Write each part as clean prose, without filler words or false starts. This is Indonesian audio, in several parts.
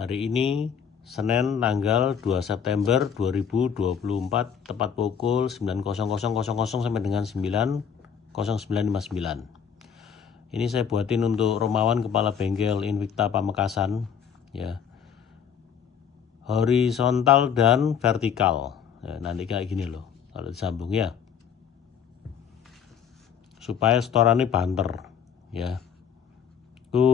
Hari ini Senin tanggal 2 September 2024 tepat pukul 9.00 sampai dengan 9.0959. Ini saya buatin untuk Romawan kepala bengkel Invicta Pamekasan ya. Horizontal dan vertikal. Ya, nanti kayak gini loh kalau disambung ya. Supaya storannya banter ya. Itu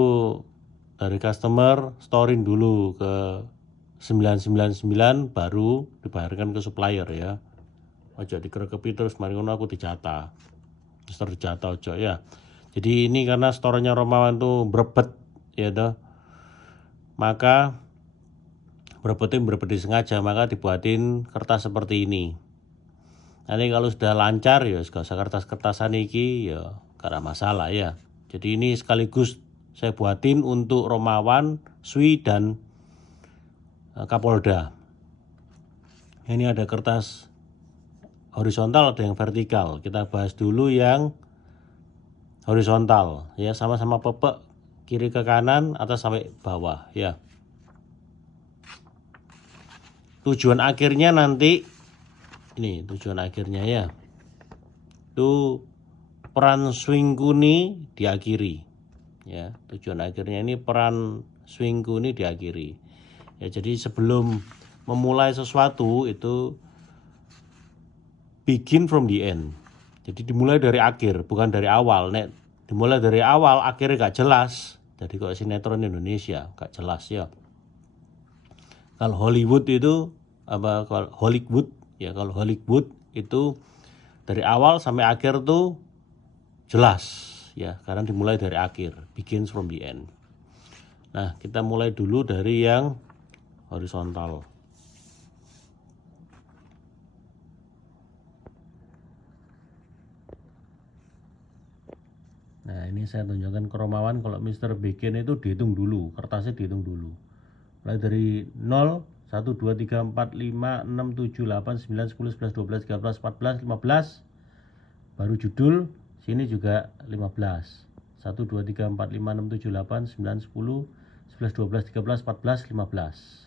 dari customer storing dulu ke 999 baru dibayarkan ke supplier ya. Ojo dikerekepi terus mari ngono aku dijata. Mister dijata ojo ya. Jadi ini karena storenya Romawan tuh berebet ya toh. Maka berebet disengaja, maka dibuatin kertas seperti ini. Nanti kalau sudah lancar ya gak usah kertas-kertasan iki ya gak ada masalah ya. Jadi ini sekaligus saya buatin untuk Romawan, Swi dan Kapolda. Ini ada kertas horizontal, ada yang vertikal. Kita bahas dulu yang horizontal ya, sama-sama pepek kiri ke kanan, atas sampai bawah ya. Tujuan akhirnya nanti ini tujuan akhirnya ya. Itu peran swing kuni diakhiri. Ya, tujuan akhirnya ini peran swing kuni diakhiri. Ya, jadi sebelum memulai sesuatu itu begin from the end. Jadi dimulai dari akhir, bukan dari awal. Nek dimulai dari awal, akhirnya gak jelas. Jadi kok sinetron Indonesia gak jelas ya. Kalau Hollywood itu apa? Kalau Hollywood ya, kalau Hollywood itu dari awal sampai akhir tuh jelas ya, karena dimulai dari akhir, begins from the end. Nah, kita mulai dulu dari yang horizontal. Nah, ini saya tunjukkan ke Romawan kalau Mister bikin itu dihitung dulu, kertasnya dihitung dulu. Mulai dari 0, 1, 2, 3, 4, 5, 6, 7, 8, 9, 10, 11, 12, 13, 14, 15. Baru judul, sini juga 15. 1, 2, 3, 4, 5, 6, 7, 8, 9, 10, 11, 12, 13, 14, 15.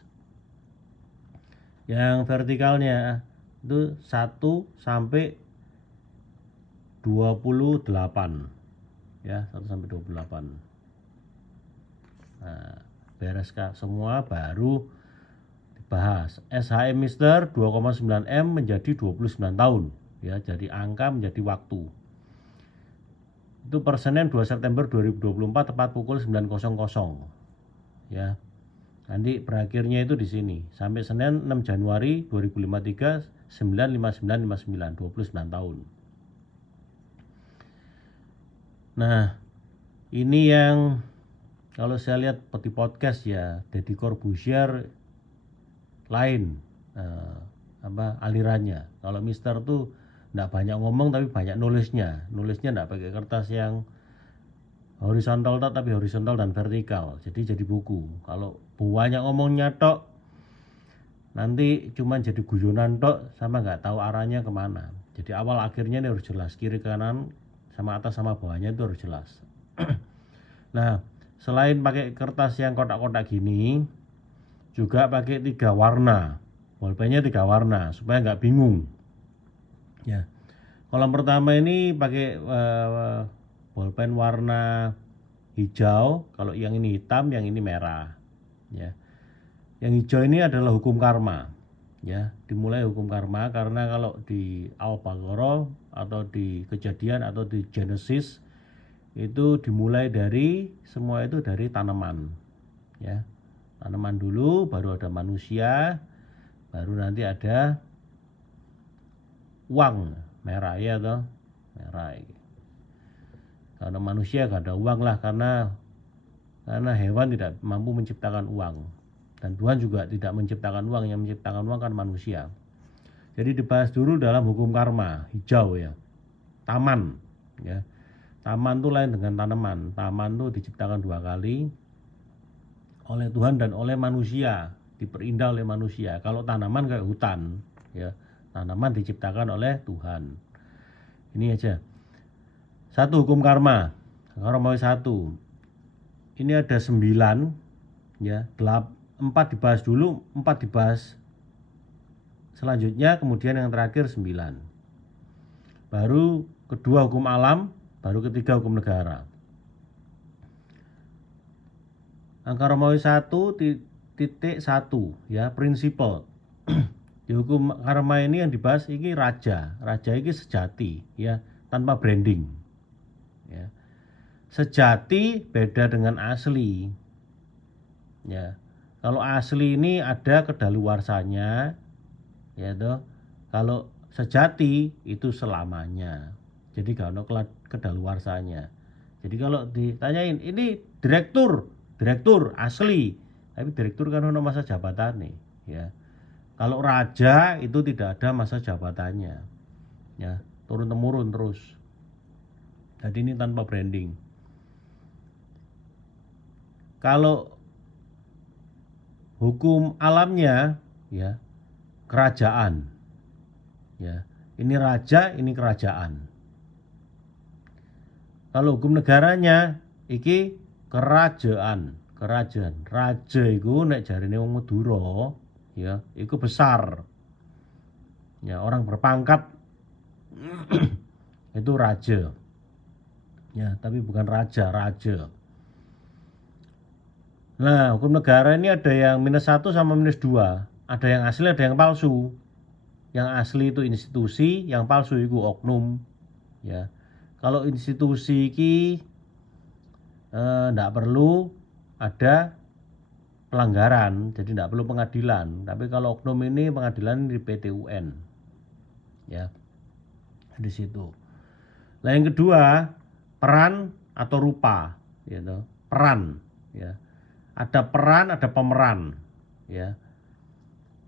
Yang vertikalnya itu 1 sampai 28. Ya, 1 sampai 28. Nah, beres Kak semua baru dibahas. SHM Mister 2,9M menjadi 29 tahun. Ya, jadi angka menjadi waktu. Itu per Senin 2 September 2024 tepat pukul 9.00 ya. Nanti berakhirnya itu di sini sampai Senin 6 Januari 2053 95959 29 tahun. Nah, ini yang kalau saya lihat di podcast ya, Deddy Corbuzier lain alirannya. Kalau Mister tuh enggak banyak ngomong tapi banyak nulisnya enggak pakai kertas yang horizontal tapi horizontal dan vertikal, jadi buku. Kalau banyak ngomongnya tok nanti cuma jadi guyonan tok sama nggak tahu arahnya kemana. Jadi awal akhirnya ini harus jelas, kiri kanan sama atas sama bawahnya itu harus jelas. Nah, selain pakai kertas yang kotak-kotak gini juga pakai 3 warna, bolpennya 3 warna supaya nggak bingung ya. Kolom pertama ini pakai bolpen warna hijau, kalau yang ini hitam, yang ini merah ya. Yang hijau ini adalah hukum karma ya, dimulai hukum karma karena kalau di Al-Baqarah atau di Kejadian atau di Genesis itu dimulai dari semua itu dari tanaman ya. Tanaman dulu baru ada manusia, baru nanti ada uang merah ya toh, merah. Karena manusia gak ada uang lah, karena hewan tidak mampu menciptakan uang dan Tuhan juga tidak menciptakan uang, yang menciptakan uang kan manusia. Jadi dibahas dulu dalam hukum karma hijau ya. Taman ya. Taman itu lain dengan tanaman. Taman itu diciptakan 2 kali oleh Tuhan dan oleh manusia, diperindah oleh manusia. Kalau tanaman kayak hutan ya, tanaman diciptakan oleh Tuhan. Ini aja. 1 hukum karma. Karma 1. Ini ada 9 ya, 4 dibahas dulu, 4 dibahas selanjutnya, kemudian yang terakhir 9. Baru kedua hukum alam, baru ketiga hukum negara. Angka Romawi 1.1 ya, prinsipal. Di hukum karma ini yang dibahas ini raja. Raja ini sejati ya, tanpa branding. Ya. Sejati beda dengan asli. Ya. Kalau asli ini ada kedaluarsanya, ya toh. Kalau sejati itu selamanya. Jadi kalau kedaluarsanya. Jadi kalau ditanyain ini direktur asli, tapi direktur kan ono masa jabatan nih, ya. Kalau raja itu tidak ada masa jabatannya, ya, turun temurun terus. Jadi ini tanpa branding. Kalau hukum alamnya, ya, kerajaan, ya, ini raja, ini kerajaan. Kalau hukum negaranya, iki kerajaan. Raja iku nek jarine wong Madura, ya, iku besar. Ya, orang berpangkat itu raja. Ya, tapi bukan raja. Nah, hukum negara ini ada yang -1 sama -2. Ada yang asli, ada yang palsu. Yang asli itu institusi, yang palsu itu oknum. Ya. Kalau institusi ini tidak perlu ada pelanggaran, jadi tidak perlu pengadilan. Tapi kalau oknum ini pengadilan di PT UN, ya, di situ. Nah, yang kedua, peran atau rupa, gitu. Peran, ya. Ada peran, ada pemeran, ya.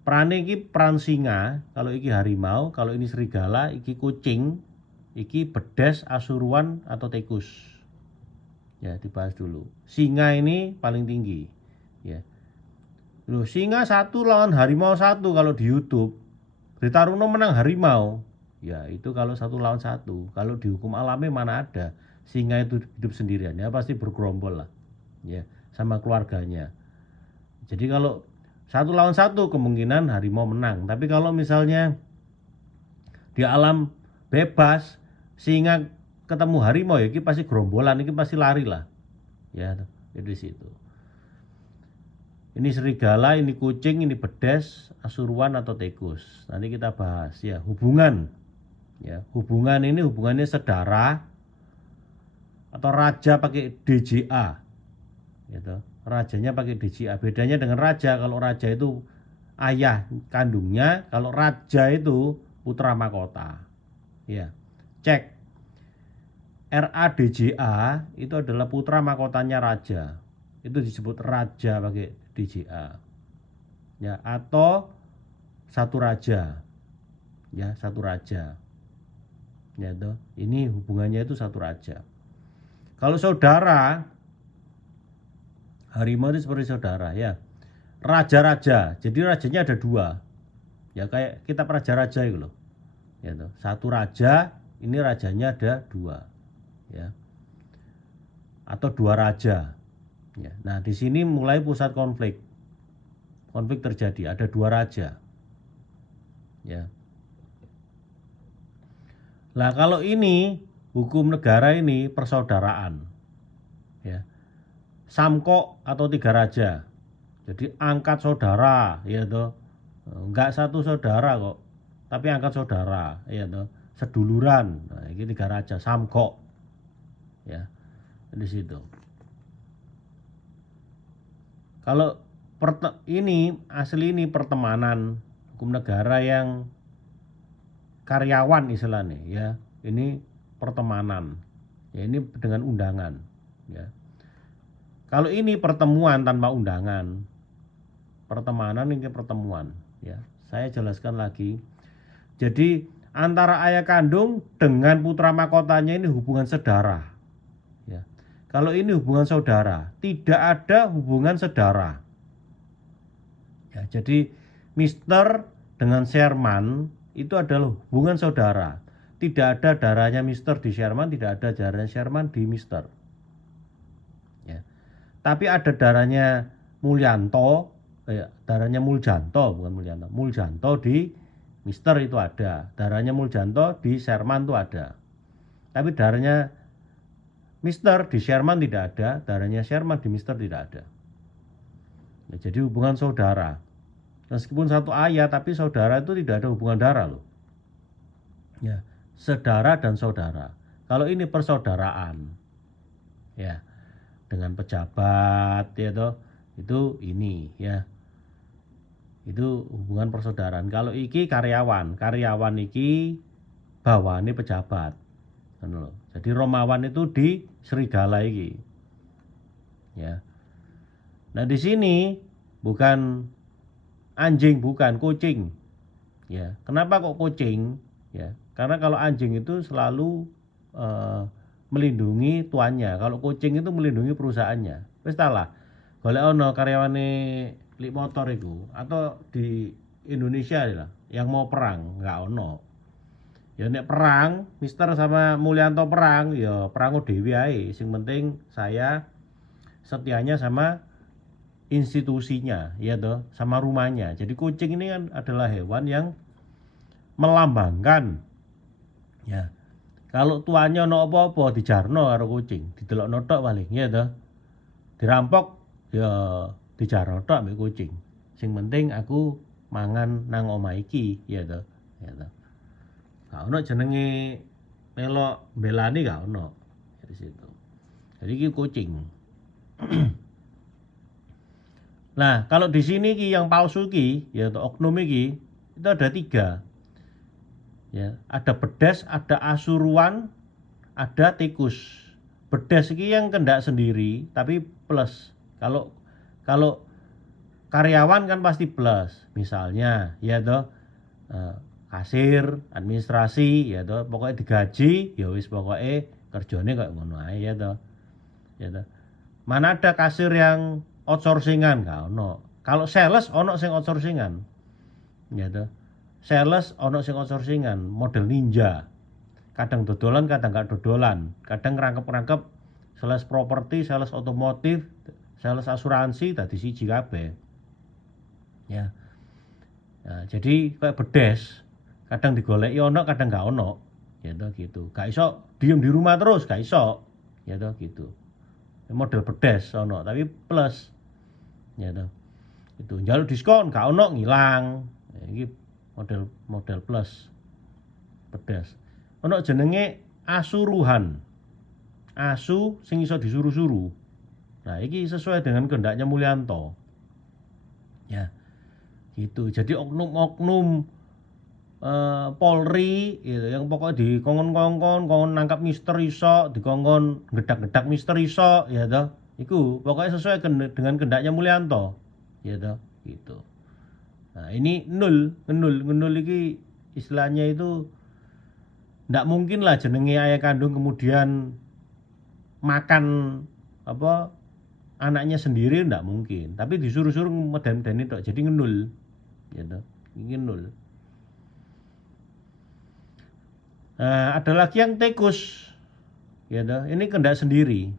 Peran ini peran singa, kalau iki harimau, kalau ini serigala, iki kucing, iki bedes, asuruan atau tikus. Ya, dibahas dulu. Singa ini paling tinggi, ya. Loh, singa 1 lawan harimau 1 kalau di YouTube. Ritaruna menang harimau. Ya, itu kalau 1 lawan 1. Kalau di hukum alamnya mana ada singa itu hidup sendirian, ya pasti bergerombol lah. Ya, sama keluarganya. Jadi kalau 1 lawan 1 kemungkinan harimau menang. Tapi kalau misalnya di alam bebas singa ketemu harimau, ya ini pasti gerombolan, ini pasti lari lah. Ya, di situ. Ini serigala, ini kucing, ini bedes, asuruan atau tikus. Nanti kita bahas ya, hubungan. Ya, hubungan ini hubungannya saudara atau raja pakai DJA. Gitu. Rajanya pakai DJA. Bedanya dengan raja, kalau raja itu ayah kandungnya, kalau raja itu putra mahkota. Ya. Cek. RADJA itu adalah putra mahkotanya raja. Itu disebut raja pakai DJA. Ya, atau satu raja. Ya, satu raja. Ya, toh. Ini hubungannya itu satu raja. Kalau saudara, harimau itu seperti saudara, ya. Raja-raja. Jadi rajanya ada 2. Ya, kayak kita raja-raja itu loh. Ya, toh. Satu raja, ini rajanya ada 2. Ya. Atau 2 raja. Ya. Nah, di sini mulai pusat konflik. Konflik terjadi, ada 2 raja. Ya. Nah, kalau ini hukum negara ini persaudaraan. Ya. Samkok atau 3 raja. Jadi angkat saudara, ya toh. Enggak satu saudara kok, tapi angkat saudara, ya toh. Seduluran. Nah, ini 3 raja, samkok. Ya. Di situ. Kalau ini asli ini pertemanan, hukum negara yang karyawan istilahnya, ya. Ini pertemanan. Ya, ini dengan undangan, ya. Kalau ini pertemuan tanpa undangan. Pertemanan ini pertemuan, ya. Saya jelaskan lagi. Jadi antara ayah kandung dengan putra mahkotanya ini hubungan saudara. Ya. Kalau ini hubungan saudara, tidak ada hubungan saudara. Ya, jadi Mister dengan Sherman itu adalah hubungan saudara. Tidak ada darahnya Mister di Sherman, tidak ada darahnya Sherman di Mister. Ya. Tapi ada darahnya Mulyanto, kayak darahnya Muljanto, bukan Mulyanto. Muljanto di Mister itu ada, darahnya Muljanto di Sherman itu ada. Tapi darahnya Mister di Sherman tidak ada, darahnya Sherman di Mister tidak ada. Ya, jadi hubungan saudara. Meskipun satu ayah, tapi saudara itu tidak ada hubungan darah loh. Ya, saudara dan saudara. Kalau ini persaudaraan, ya, dengan pejabat, ya toh, itu ini, ya, itu hubungan persaudaraan. Kalau iki karyawan iki bawane pejabat, loh. Jadi Romawan itu di Serigala iki, ya. Nah di sini bukan anjing, bukan kucing, ya. Kenapa kok kucing? Ya, karena kalau anjing itu selalu melindungi tuannya. Kalau kucing itu melindungi perusahaannya. Wis lah. Golek ono karyawane lik motor itu atau di Indonesia lah yang mau perang, nggak ono. Ya nek perang, Mister sama Mulyanto perang, ya perang dhewe ae. Sing penting saya setianya sama institusinya, ya toh, sama rumahnya. Jadi kucing ini kan adalah hewan yang melambangkan, ya. Kalau tuannya ono apa-apa dijarno karo kucing, didelokno tok paling, ya toh. Dirampok ya dijarno tok ambek kucing. Sing penting aku mangan nang omah iki, ya toh. Ya toh. Gak ono jenenge melok belani, gak ono di situ. Jadi iki kucing. Nah, kalau di sini ki yang palsu ki, ya oknum iki, itu ada 3. Ya, ada bedes, ada asuruan, ada tikus. Bedes iki yang kendak sendiri tapi plus. Kalau kalau karyawan kan pasti plus. Misalnya, ya toh, kasir, administrasi, ya toh, pokoknya digaji, ya wis pokoknya kerjane kayak ngono ae, ya toh. Ya toh. Mana ada kasir yang outsourcingan, gak ono. Kalau sales ono sing outsourcingan. Ya toh. Sales ono sing outsourcingan, model ninja. Kadang dodolan, kadang gak dodolan. Kadang ngerangkep-rangkep sales properti, sales otomotif, sales asuransi dadi siji kabeh. Ya. Nah, jadi kayak bedes. Kadang digoleki ono, kadang gak ono. Ya toh gitu. Gak iso diem di rumah terus, gak iso. Ya toh gitu. Model bedes ono tapi plus, ya toh. Itu njaluk diskon gak ono, ngilang. Ya, iki model plus bedes. Ono jenenge asuruhan. Asu sing iso disuruh-suruh. Nah, iki sesuai dengan kehendaknya Mulyanto. Ya. Gitu. Jadi oknum-oknum Polri gitu, yang pokoknya dikongkon-kongkon, kongkon nangkap Mister iso, dikongkon gedak-gedak Mister iso, ya toh. Iku pokoknya sesuai dengan kehendaknya Mulyanto, ya toh, gitu. Nah, ini ngenul iki istilahnya itu ndak mungkin lah jenenge ayah kandung kemudian makan apa anaknya sendiri, ndak mungkin. Tapi disuruh-suruh meden-medeni tok, jadi ngenul, ya toh. Ini ngenul. Nah, ada lagi yang tikus, ya toh. Ini kehendak sendiri.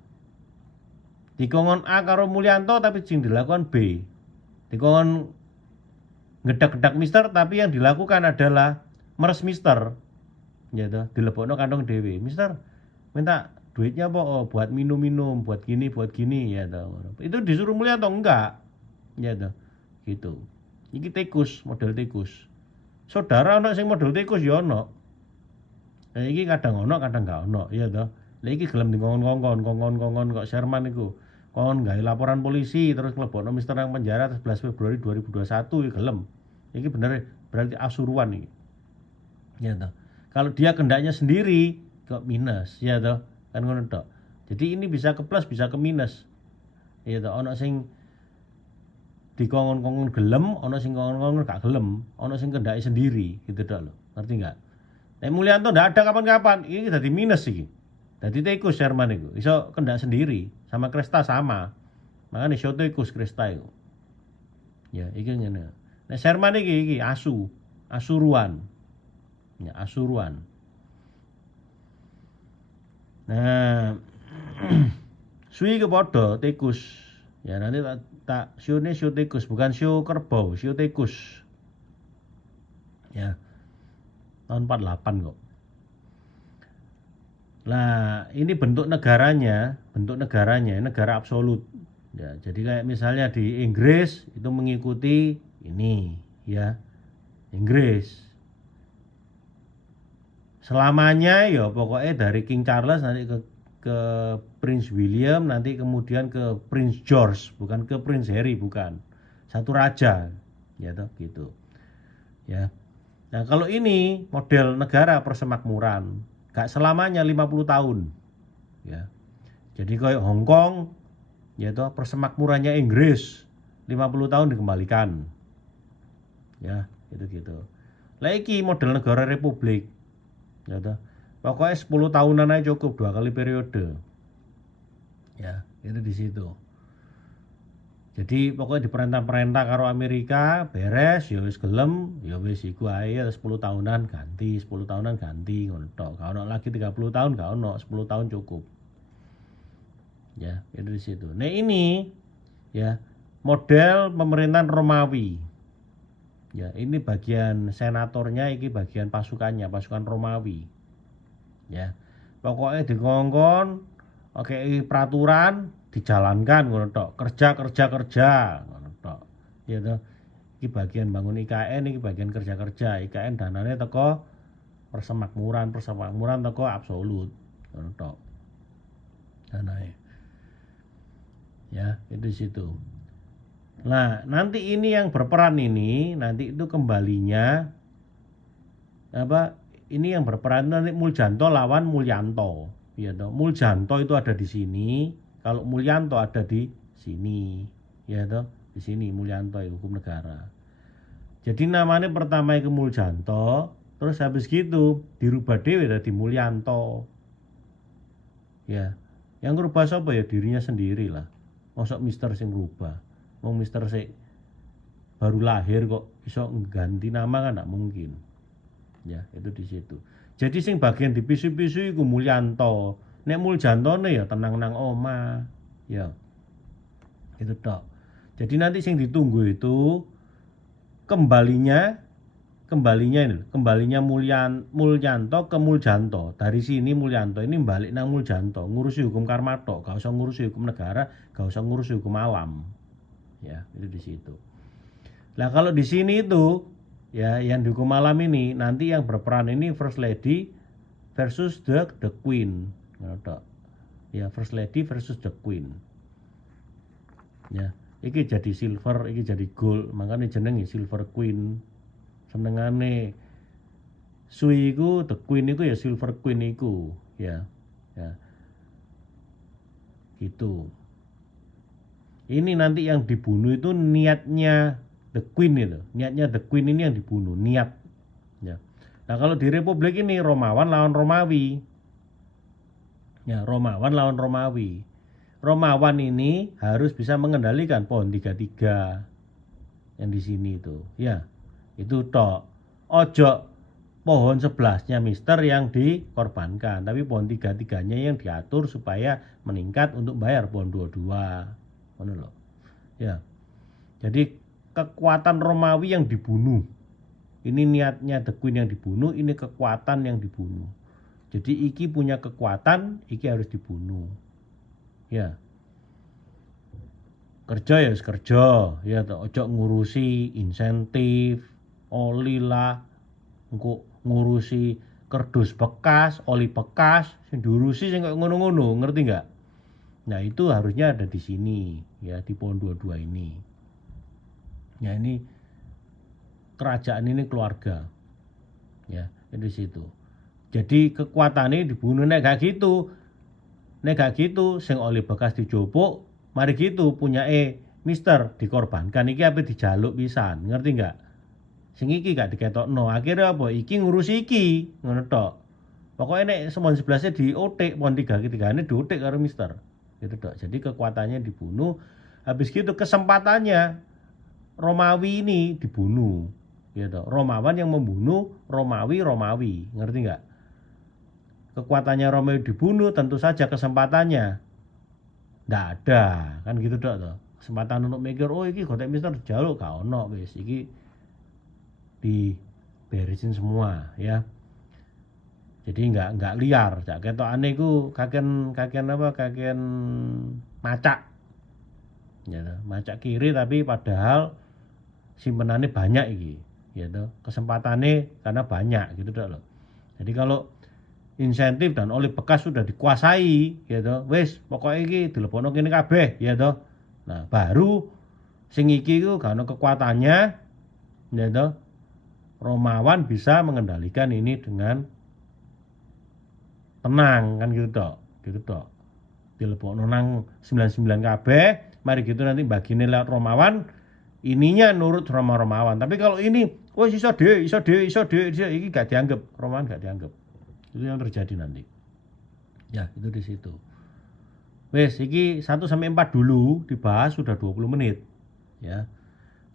Dikongkon A karo Mulyanto tapi sing dilakukan B. Dikongkon gedak-gedak Mister tapi yang dilakukan adalah meres Mister. Ya toh, dilebokno kantong dhewe. Mister, minta duitnya apa? Oh, buat minum-minum, buat gini, ya toh. Itu disuruh Mulyanto enggak. Ya toh. Gitu. Iki tikus, model tikus. Saudara ono sing model tikus ya ono. Nah, iki kadang ono, kadang gak ono, iya toh. Lah iki gelem dikongkon kok Sherman iku. Kon gawe laporan polisi terus nglebokno Mister nang penjara 11 Februari 2021 iki gelem. Iki bener berarti asuruan iki. Ya toh. Kalau dia kehendaknya sendiri kok minus, ya toh. Kan ngono tok. Jadi ini bisa ke plus, bisa ke minus. Ya toh, ono sing dikongkon-kongkon gelem, ono sing kongkon-kongkon gak gelem, ono sing kehendake sendiri, gitu tok lho. Ngerti enggak? Mulyanto ndak ada kapan-kapan, ini dadi minus iki. Dadi tikus Sherman iku. Iso kendak sendiri, sama Kresta sama. Makanya iso tikus Kresta iku. Ya, iki ngene. Nek Sherman iki asuruan. Ya, asuruan. Nah, suwi ke padha tikus. Ya nanti tak show ini show tikus, bukan show kerbau, show tikus. Ya, tahun 48 kok. Nah, ini bentuk negaranya negara absolut. Ya, jadi kayak misalnya di Inggris itu mengikuti ini, ya. Inggris. Selamanya ya pokoknya dari King Charles nanti ke Prince William, nanti kemudian ke Prince George, bukan ke Prince Harry, bukan. Satu raja, ya toh gitu. Ya. Nah, kalau ini model negara persemakmuran, gak selamanya 50 tahun. Ya. Jadi kayak Hong Kong, ya toh persemakmurannya Inggris 50 tahun dikembalikan. Ya, itu gitu. Lagi model negara republik. Ya toh. Pokoknya 10 tahunan aja cukup, 2 kali periode. Ya, itu di situ. Jadi pokoknya diperintah-perintah karo Amerika, beres, ya wis gelem, ya wis iku ae 10 tahunan ganti, 10 tahunan ganti ngono tok. Gak ono lagi 30 tahun, gak ono, 10 tahun cukup. Ya, itu di situ. Nah, ini ya model pemerintahan Romawi. Ya, ini bagian senatornya, ini bagian pasukannya, pasukan Romawi. Ya. Pokoknya dikongkon, oke peraturan dijalankan ngono tok. Kerja ngono tok. Ya toh. Iki bagian bangun IKN, iki bagian kerja. IKN danane teko persemakmuran teko absolut. Ngono tok. Danae. Ya, itu di situ. Nah, nanti ini yang berperan ini, nanti itu kembalinya apa? Ini yang berperan nanti Muljanto lawan Mulyanto. Ya toh. Muljanto itu ada di sini, kalau Mulyanto ada di sini. Ya toh, di sini Mulyanto hukum negara. Jadi namanya pertama itu Muljanto, terus habis gitu dirubah dhewe dadi Mulyanto. Ya. Yang ngerubah sapa ya dirinya sendiri lah. Mosok mister sing rubah. Wong mister sing baru lahir kok bisa ganti nama kan enggak mungkin. Ya, itu di situ. Jadi sing bagian dipisu-pisu iku Mulyanto. Nek Muljantone ya tenang nang oma. Ya. Itu tok. Jadi nanti sing ditunggu itu kembalinya Mulyanto ke Muljanto. Dari sini Mulyanto ini balik nang Muljanto, ngurusi hukum karma tok, gak usah ngurusi hukum negara, gak usah ngurusi hukum alam. Ya, itu di situ. Nah, kalau di sini itu ya yang di hukum alam ini nanti yang berperan ini First Lady versus the Queen. Ya, First Lady versus the Queen. Ya, iki jadi silver, iki jadi gold, makanya jenenge Silver Queen. Senengane Sui iku the Queen iku ya Silver Queen iku, ya. Ya. Gitu. Ini nanti yang dibunuh itu niatnya the Queen itu. Niatnya the Queen ini yang dibunuh, niat. Ya. Nah, kalau di Republik ini Romawan lawan Romawi. Ya, Romawan lawan Romawi. Romawan ini harus bisa mengendalikan pohon 33 yang di sini itu. Ya. Itu tok. Ojo pohon 11-nya mister yang dikorbankan, tapi pohon 33-nya yang diatur supaya meningkat untuk bayar pohon 22. Ngono lho. Ya. Jadi kekuatan Romawi yang dibunuh. Ini niatnya the Queen yang dibunuh, ini kekuatan yang dibunuh. Jadi iki punya kekuatan, iki harus dibunuh. Ya. Kerja ya kerja, ya ojo ngurusi insentif, oli lah, engko ngurusi kerdus bekas, oli bekas, sing diurusi sing kok ngono-ngono, ngerti enggak? Nah, itu harusnya ada di sini, ya di pohon 22 ini. Ya, ini kerajaan ini keluarga. Ya, di situ. Jadi kekuatannya dibunuh nek gak gitu. Nek gak gitu sing oli bekas dijopuk, mari gitu punya mister dikorbankan iki apa dijaluk pisan, ngerti enggak? Sing iki gak diketokno, akhirnya apa? Iki ngurusi iki, ngono tok. Pokoknya nek semon 11-e diotik, pon 3-3-ne diotik karo mister. Gitu tok. Jadi kekuatannya dibunuh, habis gitu kesempatannya Romawi ini dibunuh. Gitu. Romawan yang membunuh Romawi, ngerti enggak? Kekuatannya Romawi dibunuh, tentu saja kesempatannya nggak ada, kan gitu dok toh. kesempatan untuk mikir oh iki gotek mister jaluk gak ono wis iki diberesin semua ya. Jadi nggak liar, cak ketokane iku kaken macak. Ya toh, macak kiri tapi padahal simpenannya banyak iki, ya toh. Kesempatannya karena banyak gitu toh loh. Jadi kalau insentif dan oli bekas sudah dikuasai, ya toh, wis pokoknya iki dilebokno kene kabeh, ya toh. Nah, baru sing iki ku gak ono kekuatannya, ya toh. Romawan bisa mengendalikan ini dengan tenang kan gitu toh dilebokno nang 99 kabeh mari gitu nanti bagine lewat Romawan ininya nurut Romawan tapi kalau ini wis iso dhewe iki gak dianggap Romawan gak dianggap itu yang terjadi nanti ya itu di situ wis iki 1 sampai 4 dulu dibahas sudah 20 menit ya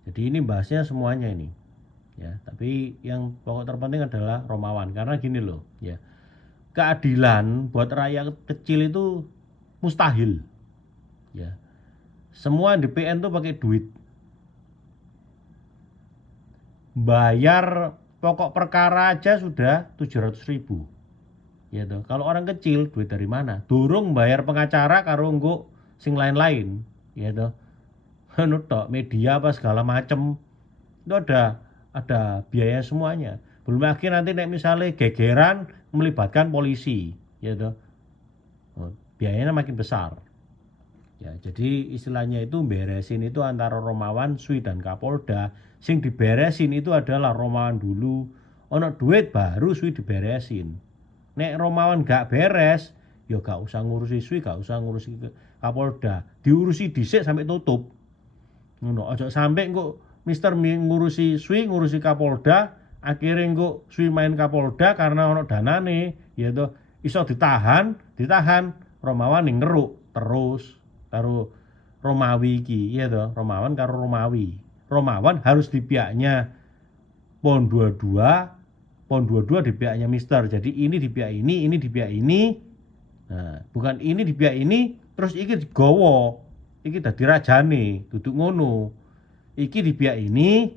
jadi ini bahasnya semuanya ini ya tapi yang pokok terpenting adalah Romawan karena gini loh ya keadilan buat rakyat kecil itu mustahil ya semua di PN tuh pakai duit bayar pokok perkara aja sudah 700.000 ya toh kalau orang kecil duit dari mana durung bayar pengacara karo nggo sing lain-lain ya toh anu tok media apa segala macem itu ada biaya semuanya belum lagi nanti nek misalnya gegeran melibatkan polisi ya toh biayanya makin besar ya jadi istilahnya itu beresin itu antara Romawan Sui dan Kapolda sing diberesin itu adalah Romawan dulu ono duit baru Sui diberesin nek Romawan gak beres ya gak usah ngurusi Sui gak usah ngurusi Kapolda diurusi dhisik sampai tutup ngono aja sampai kok Mister ngurusi Sui ngurusi Kapolda akhirnya kok Sui main Kapolda karena ono danane ya toh iso ditahan Romawan ning ngeruk terus karo Romawi iki ya toh Romawan karo Romawan harus di pihaknya PON 22 di pihaknya Mister jadi ini di pihak ini di pihak ini nah bukan ini di pihak ini terus iki digowo iki dadi rajane duduk ngono iki di pihak ini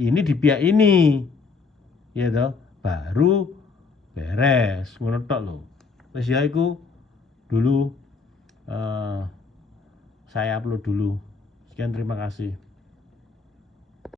di pihak ini ya toh baru beres ngono tok lho wis ya iku dulu saya upload dulu sekian terima kasih